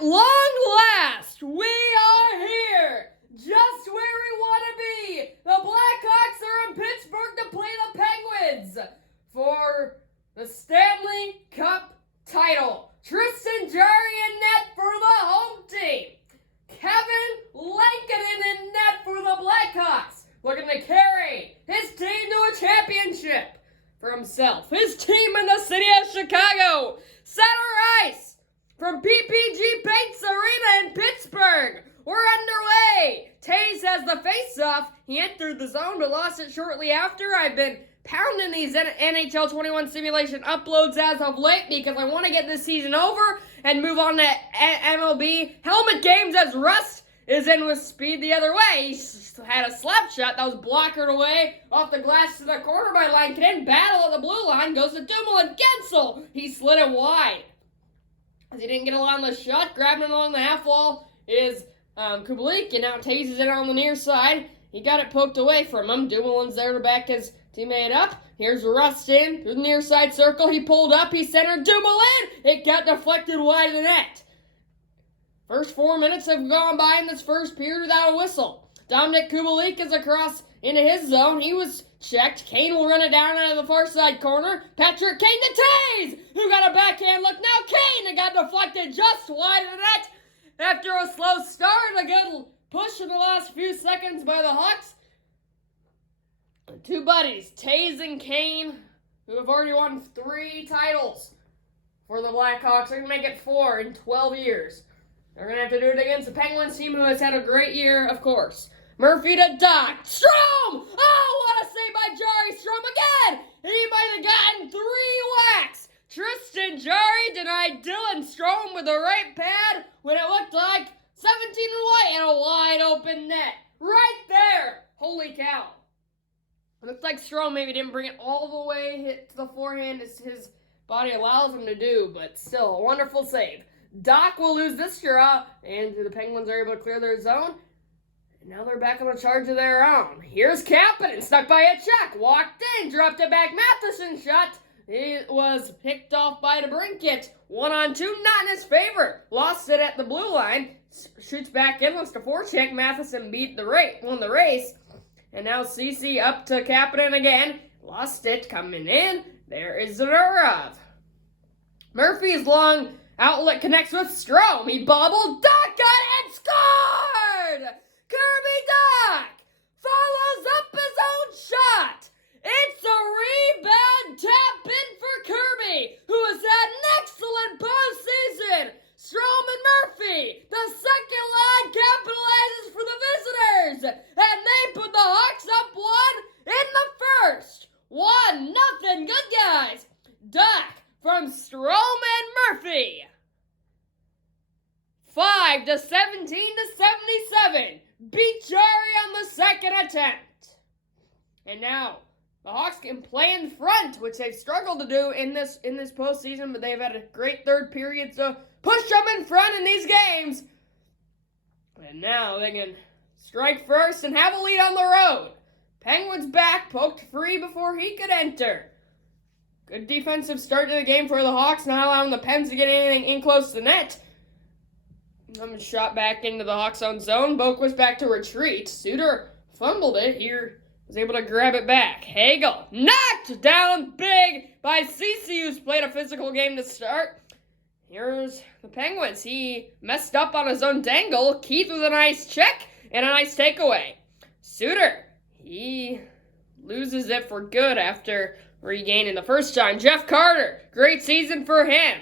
At long last, we are here, just where we want to be. The Blackhawks are in Pittsburgh to play the Penguins for the Stanley Cup title. Tristan Jarry in net for the home team. Kevin Lankinen in net for the Blackhawks, looking to carry his team to a championship for himself. His team in the city of Chicago. Center ice from PPG Paints Arena in Pittsburgh. We're underway. Taves has the face-off. He entered the zone but lost it shortly after. I've been pounding these NHL 21 simulation uploads as of late because I want to get this season over and move on to MLB helmet games as Rust is in with speed the other way. He had a slap shot that was blockered away off the glass to the corner by Lankinen. Battle at the blue line goes to Dumoulin. Gensel, he slid it wide. As he didn't get along the shot, grabbing it along the half wall is Kubalik, and now Taves is in on the near side. He got it poked away from him. Dumoulin's there to back his teammate up. Here's Rust in through the near side circle. He pulled up. He centered Dumoulin. It got deflected wide of the net. First 4 minutes have gone by in this first period without a whistle. Dominic Kubalik is across into his zone. He was checked. Kane will run it down out of the far side corner. Patrick Kane to Taves, who got a backhand look. Now Kane, it got deflected just wide of the net after a slow start. A good push in the last few seconds by the Hawks. The two buddies, Taves and Kane, who have already won 3 titles for the Blackhawks. They're going to make it 4 in 12 years. They're going to have to do it against the Penguins team, who has had a great year, of course. Murphy to Doc. Strome! Oh, what a save by Jarry. Strome again! He might have gotten 3 whacks. Tristan Jarry denied Dylan Strome with the right pad when it looked like 17 and white and a wide open net. Right there! Holy cow. It looks like Strome maybe didn't bring it all the way hit to the forehand as his body allows him to do, but still a wonderful save. Doc will lose this draw, and the Penguins are able to clear their zone. And now they're back on a charge of their own. Here's Kapanen, stuck by a check, walked in, dropped it back. Matheson shot. It was picked off by DeBrincat. 1-on-2, not in his favor. Lost it at the blue line. Shoots back in, wants to forecheck. Matheson won the race. And now CC up to Kapanen again. Lost it, coming in. There is Zadorov. Murphy's long outlet connects with Strome. He bobbled. Doc got it and scored! Kirby Doc follows up his own shot. It's a rebound tap in for Kirby, who has had an excellent postseason. Strome and Murphy, the second line, capitalizes for the visitors, and they put the Hawks up 1 in the first. 1-0, good guys. Doc from Strome and Murphy. 5 to 17 to 77. Beat Jarry on the second attempt. And now the Hawks can play in front, which they've struggled to do in this postseason, but they've had a great third period, so push them in front in these games. And now they can strike first and have a lead on the road. Penguins back, poked free before he could enter. Good defensive start to the game for the Hawks, not allowing the Pens to get anything in close to the net. Shot back into the Hawks' own zone. Boquist back to retreat. Suter fumbled it. Here was able to grab it back. Hagel knocked down big by CC, who's played a physical game to start. Here's the Penguins. He messed up on his own dangle. Keith with a nice check and a nice takeaway. Suter, he loses it for good after regaining the first time. Jeff Carter, great season for him.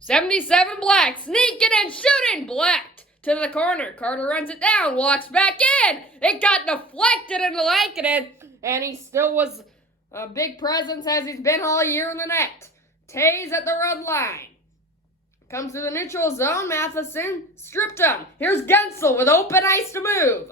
77 Black, sneaking and shooting. Black to the corner. Carter runs it down, walks back in. It got deflected into Lankinen, and he still was a big presence as he's been all year in the net. Taves at the red line. Comes to the neutral zone. Matheson stripped him. Here's Gensel with open ice to move.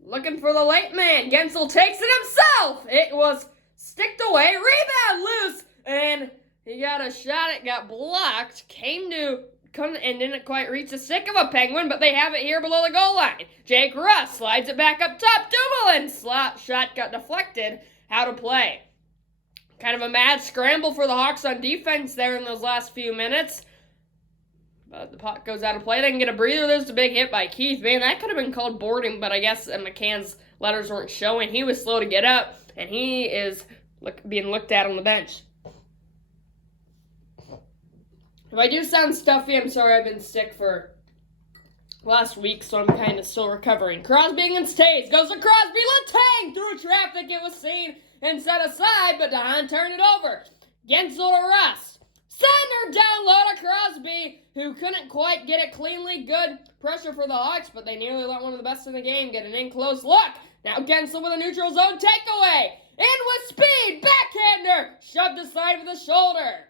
Looking for the late man. Gensel takes it himself. It was sticked away. Rebound loose, and he got a shot. It got blocked. Came to and didn't quite reach the stick of a Penguin, but they have it here below the goal line. Jake Russ slides it back up top. Dumoulin shot got deflected. How to play? Kind of a mad scramble for the Hawks on defense there in those last few minutes. But the puck goes out of play. They can get a breather. There's a big hit by Keith. Man, that could have been called boarding, but I guess McCann's letters weren't showing. He was slow to get up, and he is being looked at on the bench. If I do sound stuffy, I'm sorry. I've been sick for last week, so I'm kind of still recovering. Crosby against Taves. Goes to Crosby. Letang through traffic. It was seen and set aside, but DeHaan turned it over. Gensel to Rust. Center down low to Crosby, who couldn't quite get it cleanly. Good pressure for the Hawks, but they nearly let one of the best in the game get an in-close look. Now Gensel with a neutral zone takeaway. In with speed. Backhander. Shoved aside with a shoulder.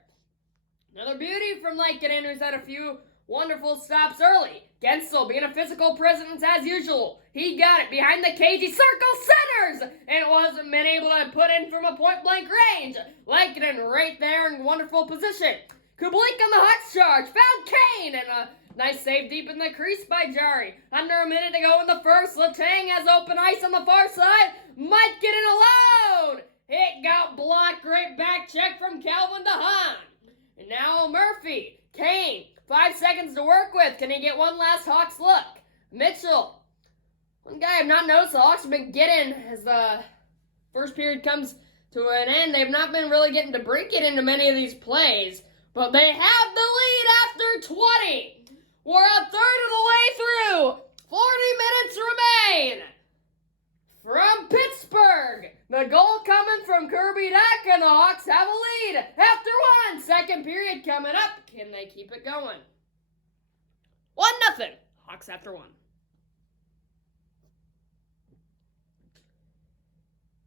Another beauty from Lankinen, who's had a few wonderful stops early. Gensel being a physical presence as usual. He got it behind the cage. He circle centers and wasn't been able to put in from a point-blank range. Lankinen right there in wonderful position. Kubalik on the Hawks charge. Found Kane and a nice save deep in the crease by Jari. Under a minute to go in the first. Letang has open ice on the far side. Might get in alone. It got blocked. Great back check from Calvin DeHaan. And now Murphy. Kane. 5 seconds to work with. Can he get one last Hawks look? Mitchell. One guy I've not noticed the Hawks have been getting as the first period comes to an end. They've not been really getting to break it into many of these plays. But they have the lead after 20. We're a third of the way through. 40 minutes remain. From Pittsburgh, the goal coming from Kirby Dach, and the Hawks have a lead after one. Second period coming up. Can they keep it going? 1-0. Hawks after one.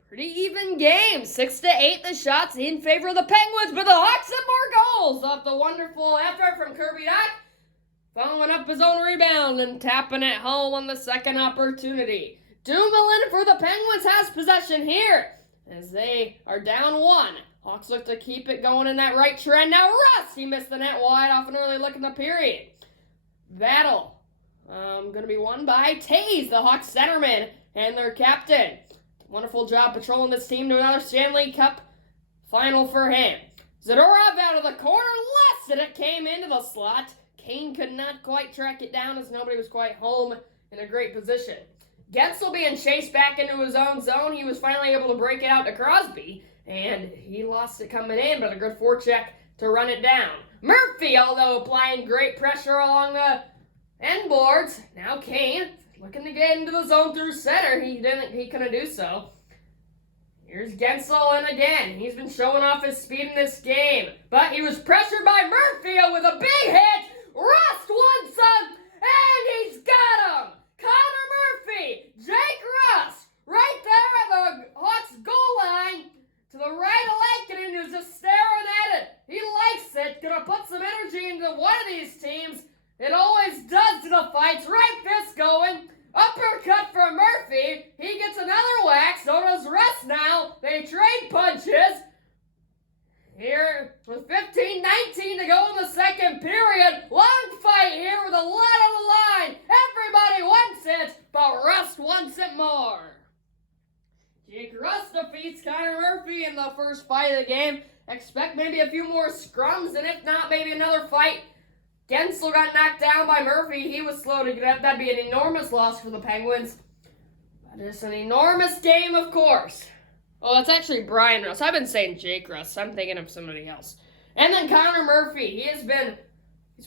Pretty even game. 6-8 the shots in favor of the Penguins, but the Hawks have more goals off the wonderful effort from Kirby Dach. Following up his own rebound and tapping it home on the second opportunity. Dumoulin for the Penguins has possession here as they are down one. Hawks look to keep it going in that right trend. Now Russ, he missed the net wide off an early look in the period. Battle. Going to be won by Taves, the Hawks centerman and their captain. Wonderful job patrolling this team to another Stanley Cup final for him. Zadorov out of the corner, less and it came into the slot. Kane could not quite track it down as nobody was quite home in a great position. Gensel being chased back into his own zone. He was finally able to break it out to Crosby, and he lost it coming in, but a good forecheck to run it down. Murphy, although applying great pressure along the end boards. Now Kane looking to get into the zone through center. He couldn't do so. Here's Gensel in again. He's been showing off his speed in this game, but he was pressured by Murphy with a big hit. Rust wants him, and he's got him. Connor Murphy, Jake Rust, right there at the Hawks goal line, to the right of Lankinen, who's just staring at it. He likes it, gonna put some energy into one of these teams. It always does to the fights. Right fist going, uppercut from Murphy. He gets another whack, so does Rust now. They trade punches. Here, with 15-19 to go in the second period. Long fight here with a lot on the line. Everybody wants it, but Rust wants it more. Jake Rust defeats Connor Murphy in the first fight of the game. Expect maybe a few more scrums, and if not, maybe another fight. Gensel got knocked down by Murphy. He was slow to get up. That'd be an enormous loss for the Penguins. But it's an enormous game, of course. Oh, that's actually Brian Rust. I've been saying Jake Rust. I'm thinking of somebody else. And then Connor Murphy. He's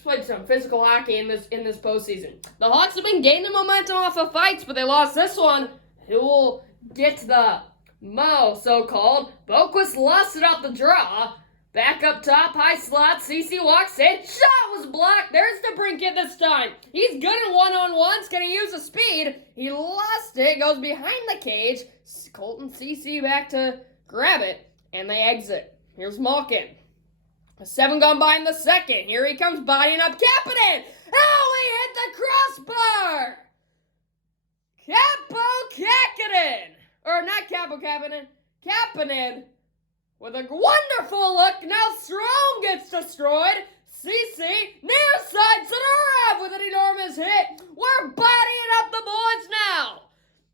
played some physical hockey in this postseason. The Hawks have been gaining momentum off of fights, but they lost this one. Who will get the Mo, so-called? Boquist lost it off the draw. Back up top, high slot. CC walks in. Shot was blocked. There's DeBrincat this time. He's good in one-on-ones. Can he use the speed? He lost it. Goes behind the cage. Colton CC back to grab it. And they exit. Here's Malkin. 7 gone by in the second. Here he comes bodying up Kapanen. Oh, he hit the crossbar. Kapanen. Or not Kapanen. Kapanen. With a wonderful look, now Strome gets destroyed. CC, near side, Zadorov with an enormous hit. We're bodying up the boards now.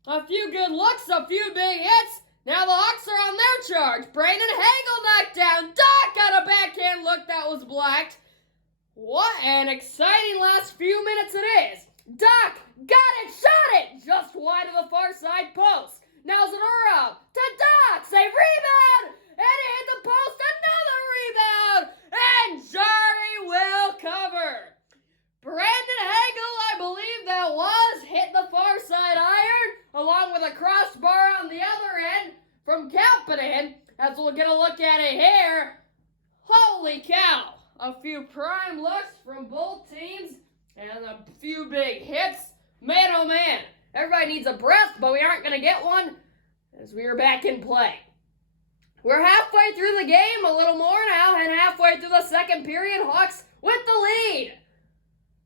A few good looks, a few big hits. Now the Hawks are on their charge. Brandon Hagel knocked down. Doc got a backhand look that was blocked. What? And exciting last few minutes it is. Doc got it, shot it, just wide of the far side post. Now Zadorov to Doc, save, rebound, and it hit the post, another rebound, and Jarry will cover. Brandon Hagel, I believe that was, hit the far side iron, along with a crossbar on the other end from Kapanen, as we'll get a look at it here. Holy cow! A few prime looks from both teams, and a few big hits. Man, oh man, everybody needs a breath, but we aren't going to get one as we are back in play. We're halfway through the game, a little more now, and halfway through the second period, Hawks with the lead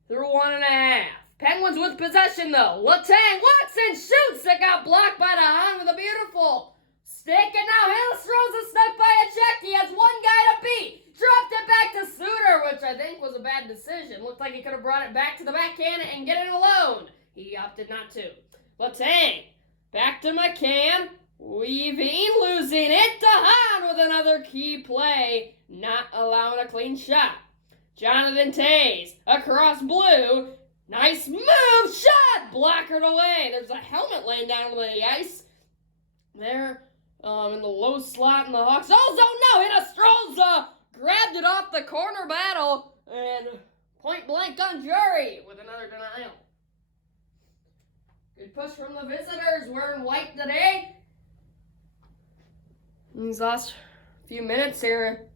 through 1.5. Penguins with possession, though. Letang walks and shoots. It got blocked by the Hahn with a beautiful stick, and now Hills throws a snap by a check. He has one guy to beat. Dropped it back to Suter, which I think was a bad decision. Looked like he could have brought it back to the backhand and get it alone. He opted not to. Letang back to McCann. Weaving, losing it to Hahn with another key play. Not allowing a clean shot. Jonathan Toews across blue. Nice move, shot, blockered away. There's a helmet laying down on the ice. There, in the low slot in the Hawks. Oh, no, hit a Strolza. Grabbed it off the corner battle, and point blank on Jarry with another denial. Good push from the visitors, wearing white today. In these last few minutes here,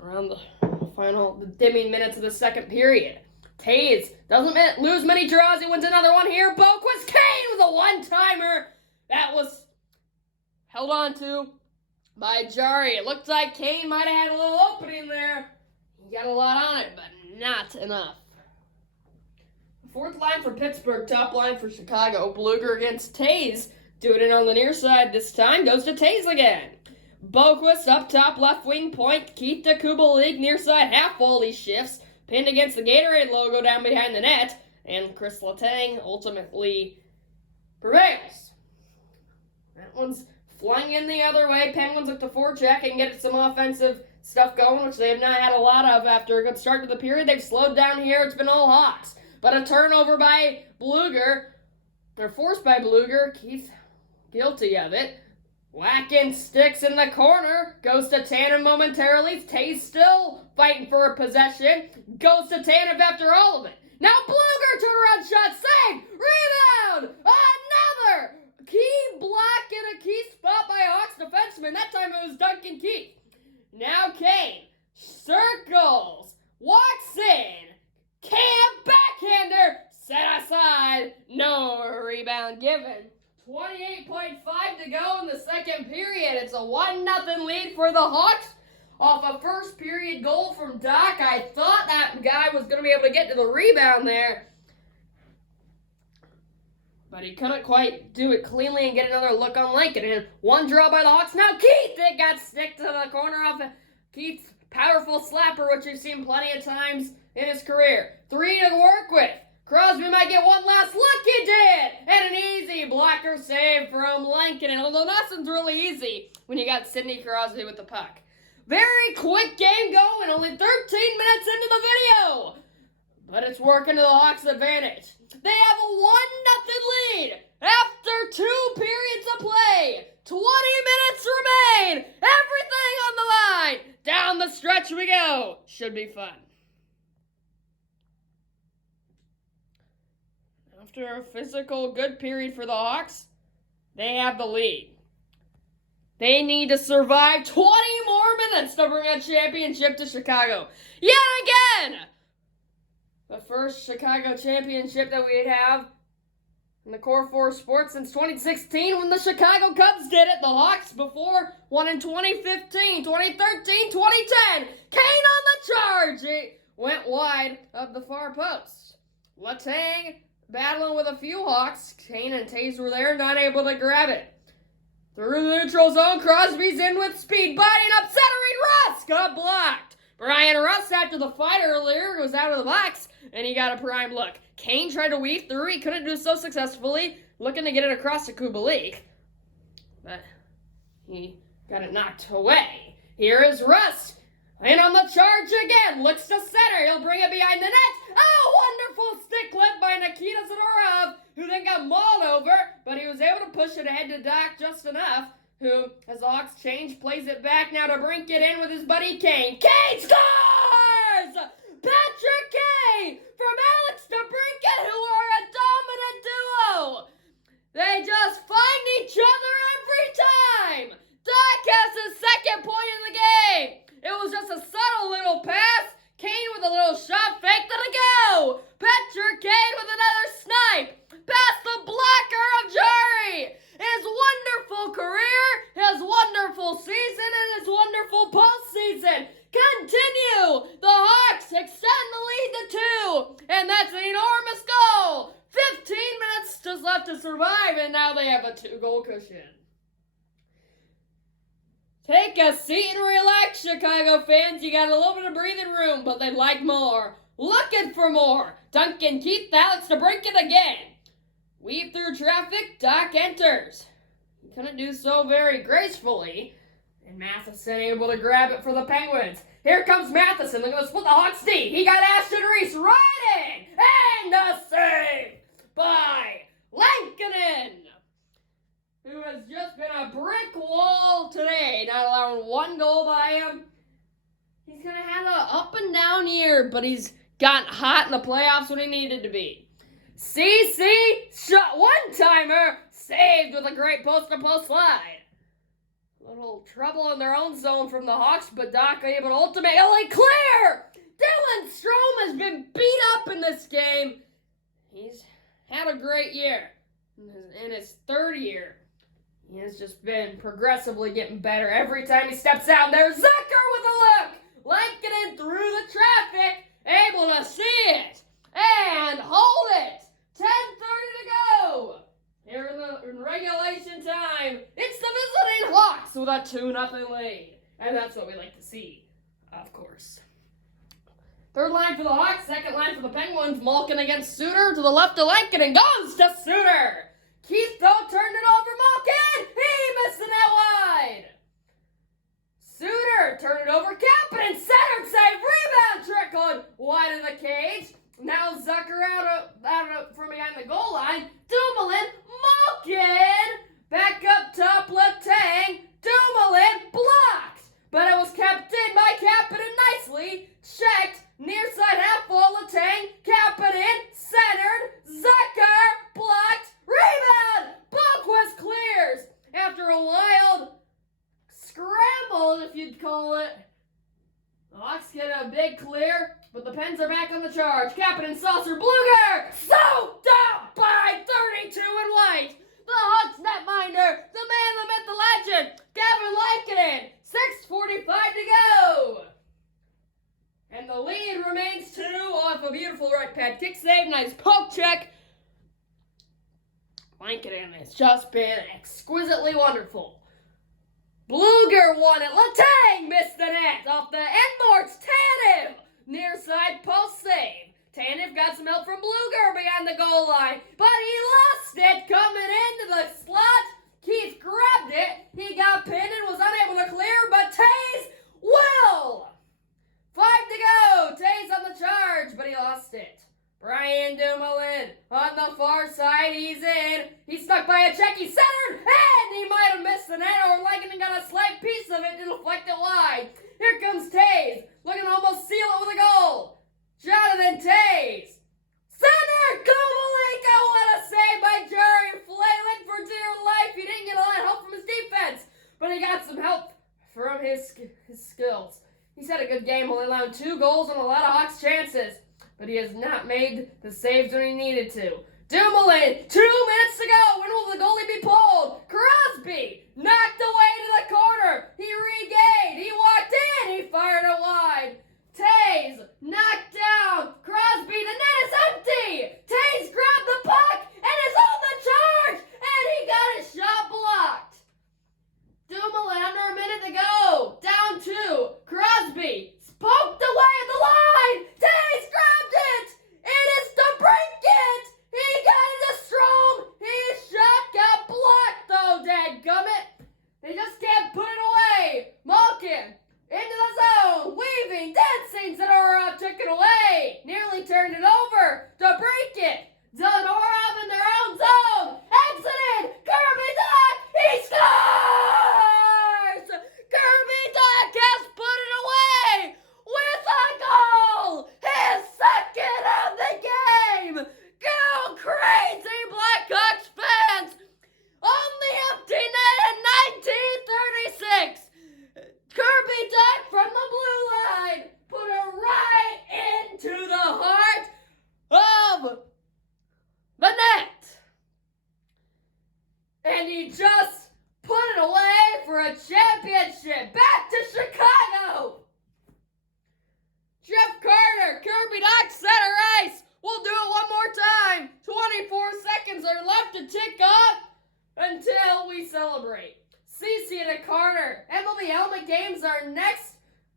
around the dimming minutes of the second period. Toews doesn't lose many draws. He wins another one here. Boquist Kane with a one-timer. That was held on to by Jarry. It looked like Kane might have had a little opening there. He got a lot on it, but not enough. Fourth line for Pittsburgh, top line for Chicago. Bluger against Toews. Doing it on the near side this time. Goes to Toews again. Boquist up top, left wing point. Keith to Kubalik, near side half volley shifts. Pinned against the Gatorade logo down behind the net. And Chris Letang ultimately prevails. That one's flying in the other way. Penguins look to forecheck and get some offensive stuff going, which they have not had a lot of after a good start to the period. They've slowed down here. It's been all Hawks. But a turnover by Bluger. They're forced by Bluger. Keith guilty of it. Whacking sticks in the corner. Goes to Tanev momentarily. Toews still fighting for a possession. Goes to Tanev after all of it. Now Bluger, turnaround shot, save, rebound, another key block in a key spot by Hawks defenseman. That time it was Duncan Keith. Now Kane circles, walks in, Cam backhander, set aside, no rebound given. 28.5 to go in the second period. It's a 1-0 lead for the Hawks. Off a first period goal from Doc. I thought that guy was going to be able to get to the rebound there, but he couldn't quite do it cleanly and get another look on Lincoln. And one draw by the Hawks. Now Keith, it got stick to the corner off Keith's powerful slapper, which we've seen plenty of times in his career. 3 to work with. Crosby might get one last look. He did! And an easy blocker save from Lincoln. And although nothing's really easy when you got Sidney Crosby with the puck. Very quick game going, only 13 minutes into the video. But it's working to the Hawks' advantage. They have a 1-0 lead after 2 periods of play. 20 minutes remain. Everything on the line. Down the stretch we go. Should be fun. After a physical good period for the Hawks, they have the lead. They need to survive 20 more minutes to bring a championship to Chicago. Yet again! The first Chicago championship that we'd have in the Core 4 sports since 2016 when the Chicago Cubs did it. The Hawks before won in 2015, 2013, 2010. Kane on the charge. It went wide of the far post. Letang battling with a few Hawks. Kane and Toews were there, not able to grab it. Through the neutral zone, Crosby's in with speed, biting up, centering Russ, got blocked. Brian Russ, after the fight earlier, was out of the box, and he got a prime look. Kane tried to weave through, he couldn't do so successfully, looking to get it across to Kubalik, but he got it knocked away. Here is Russ, In on the charge again. Looks to center. He'll bring it behind the net. Oh, wonderful stick lift by Nikita Zadorov, who then got mauled over, but he was able to push it ahead to Doc just enough, who, as the Hawks change, plays it back now to brink it in with his buddy Kane. Kane scores! Patrick Kane from Alex DeBrincat, who are a dominant duo. They just find each other every time. Doc has his second point of the game. It was just a subtle little pass. Kane with a little shot fake to go. Patrick Kane with another snipe. Past the blocker of Jari. His wonderful career, his wonderful season, and his wonderful postseason continue. The Hawks extend the lead to 2, and that's an enormous goal. 15 minutes just left to survive, and now they have a 2-goal cushion. Take a seat and relax, Chicago fans. You got a little bit of breathing room, but they'd like more. Looking for more. Duncan Keith, Alex DeBrincat again. Weave through traffic, Doc enters. He couldn't do so very gracefully, and Matheson able to grab it for the Penguins. Here comes Matheson. They're going to split the Hawks D. He got Ashton Reese right in, and a save by Lankinen, who has just been a brick wall today, not allowing 1 goal by him. He's going to have an up and down year, but he's gotten hot in the playoffs when he needed to be. CC shot one-timer, saved with a great post-to-post slide. Little trouble in their own zone from the Hawks, but Doc able to ultimately clear. Dylan Strome has been beat up in this game. He's had a great year. In his 3rd year, he has just been progressively getting better every time he steps out. There's Zucker with a look. Lankinen through the traffic, able to see it and hold it. 10:30 to go. Here in regulation time, it's the visiting Hawks with a 2-0 lead. And that's what we like to see, of course. Third line for the Hawks, second line for the Penguins. Malkin against Suter to the left of Lankinen, goes to Suter. Keith, though, turned it over. Malkin, he missed the net wide. Suter turned it over. Kapanen, centered save, rebound trickled wide of the cage. Now Zucker out from behind the goal line. Dumoulin, Malkin, back up top, Letang. Dumoulin blocked, but it was kept in by Kapanen nicely. Checked, near side half wall, Letang. Kapanen, centered. Zucker, blocked. Rebound! Boquist clears after a wild scramble, if you'd call it. The Hawks get a big clear, but the Pens are back on the charge. Kapanen, Saucer, Blueger, soaked up by 32 in white. The Hawks netminder, the man, the myth, the legend, Gavin Lankinen. 6:45 to go. And the lead remains 2 off a beautiful right pad kick save. Nice poke check. Lankinen has just been exquisitely wonderful. Blueger won it. Letang missed the net off the end boards. Tanev, near side post save. Tanev got some help from Blueger behind the goal line, but he lost it coming into the slot. Keith grabbed it. He got pinned and was unable to clear, but Tays will. 5 to go. Tays on the charge, but he lost it. Brian Dumoulin on the far side, he's in. He's stuck by a check, he's centered, and he might have missed the net, or Lankinen got a slight piece of it to deflect it wide. Here comes Tays, looking to almost seal it with a goal. Jonathan Tays. Center, Kovalenko, what a save by Jerry flailing for dear life. He didn't get a lot of help from his defense, but he got some help from his skills. He's had a good game, only allowed 2 goals and a lot of Hawks chances, but he has not made the saves when he needed to. Dumoulin, 2 minutes to go. When will the goalie be pulled? Crosby knocked away to the corner. He regained. He walked in. He fired it wide. Tays knocked down. Crosby, the net is empty. Tays grabbed the puck and is on the charge, and he got his shot blocked. Dumoulin under a minute to go. Down 2. Crosby poked away at the line. Tays grabbed it. It is DeBrincat. He got it to Strome. His shot got blocked though, dadgummit. They just can't put it away. Malkin into the zone. quickly turned it over to break it. Zadorov in their own zone. Exited. Kirby Dach. He scores! Kirby Dach has put it away with a goal. His second of the game. Go crazy, Blackhawks fans. On the empty net in 1936. Kirby Dach from the blue line put it right into the heart of the net. And he just put it away for a championship. Back to Chicago. Jeff Carter, Kirby Dach, center ice. We'll do it one more time. 24 seconds are left to tick off until we celebrate. Cece and Carter. MLB helmet games are next.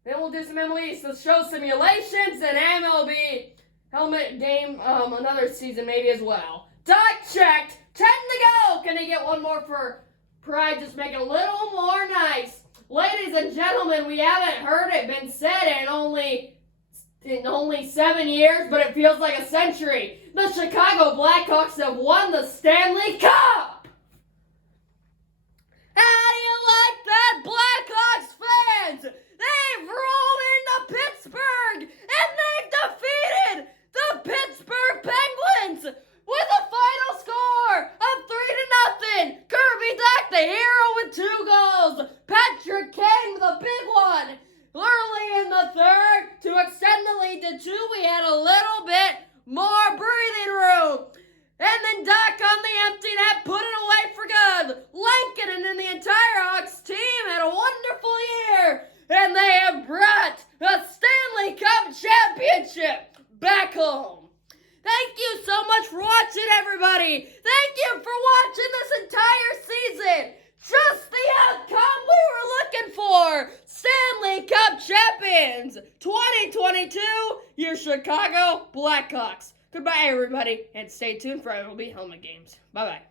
Then we'll do some MLB show simulations and MLB helmet game another season maybe as well. Dach checked. 10 to go. Can he get one more for pride? Just make it a little more nice. Ladies and gentlemen, we haven't heard it been said in only 7 years, but it feels like a century. The Chicago Blackhawks have won the Stanley Cup. How do you like that, Blackhawks fans? They've rolled into Pittsburgh, and they've defeated the Pittsburgh Penguins with a final score of 3-0. Kirby Dach, the hero, with 2 goals. Patrick Kane with a big one early in the third to extend the lead to 2. We had a little bit more breathing room. And then Dach on the empty net put it away for good. Lincoln and the entire Hawks team had a wonderful year. And they have brought the Stanley Cup championship back home. Thank you so much for watching, everybody. Thank you for watching this entire season. Just the outcome we were looking for. Stanley Cup champions 2022, your Chicago Blackhawks. Goodbye, everybody, and stay tuned for MLB helmet games. Bye-bye.